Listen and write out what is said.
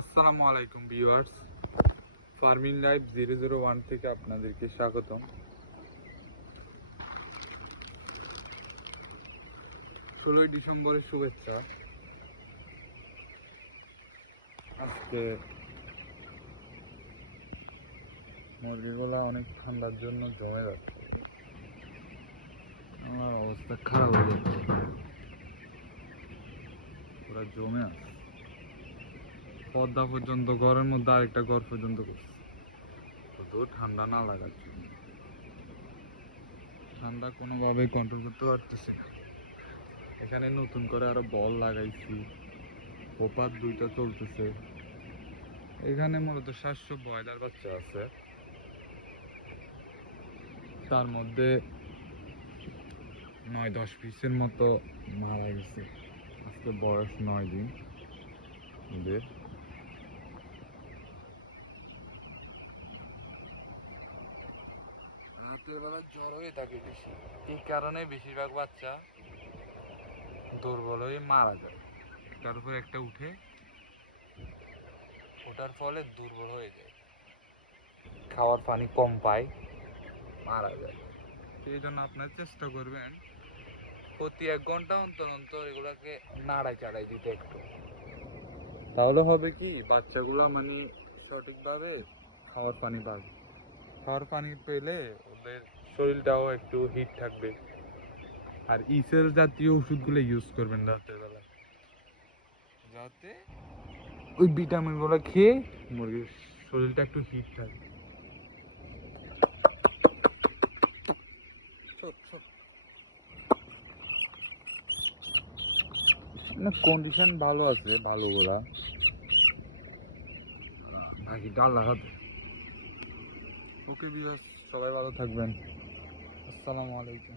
আসসালামু আলাইকুম viewers, farming life 001 থেকে আপনাদেরকে স্বাগতম। 16ই ডিসেম্বরের শুভেচ্ছা। আজকে মুরগিগুলা অনেক ঠান্ডার জন্য জমে যাচ্ছে, আমার অবস্থা খারাপ হয়ে যাচ্ছে, পুরো জমে আছে। পর্দা পর্যন্ত ঘরের মধ্যে আরেকটা ঘর পর্যন্ত করছে, শুধু ঠান্ডা না লাগার জন্য। ঠান্ডা কোনোভাবেই কন্ট্রোল করতে পারতেছি না। এখানে নতুন করে আরো বল লাগাইছি, পোপার 2টা চলতেছে। এখানে মূলত 700 ব্রয়লার বাচ্চা আছে, তার মধ্যে 9-10 পিসের মতো মারা গেছে। আজকে বয়স 9 দিন ওদের। রাতের বেলা জ্বর হয়ে থাকে বেশি, এই কারণে বেশিরভাগ বাচ্চা দুর্বল হয়ে মারা যায়। একটার উপর একটা ওঠার ফলে দুর্বল হয়ে যায়, খাওয়ার পানি কম পায়, মারা যায়। সেই জন্য আপনার চেষ্টা করবেন প্রতি 1 ঘন্টা অন্তর অন্তর এগুলাকে নাড়াই চাড়াই দিতে একটু। তাহলে হবে কি, বাচ্চাগুলা মানে সঠিকভাবে খাওয়ার পানি পাবে। খাওয়ার পানি পেলে ওদের শরীরটাও একটু হিট থাকবে। আর ইসেল জাতীয় ওষুধগুলো ইউজ করবেন রাতের বেলা, যাতে ওই ভিটামিনগুলো খেয়ে মুরগির শরীরটা একটু হিট থাকে। কন্ডিশন ভালো আছে, ভালোগুলা বাকিটা আল্লাহ হাতে। ওকে বিয়াস, সবাই ভালো থাকবেন। আসসালামু আলাইকুম।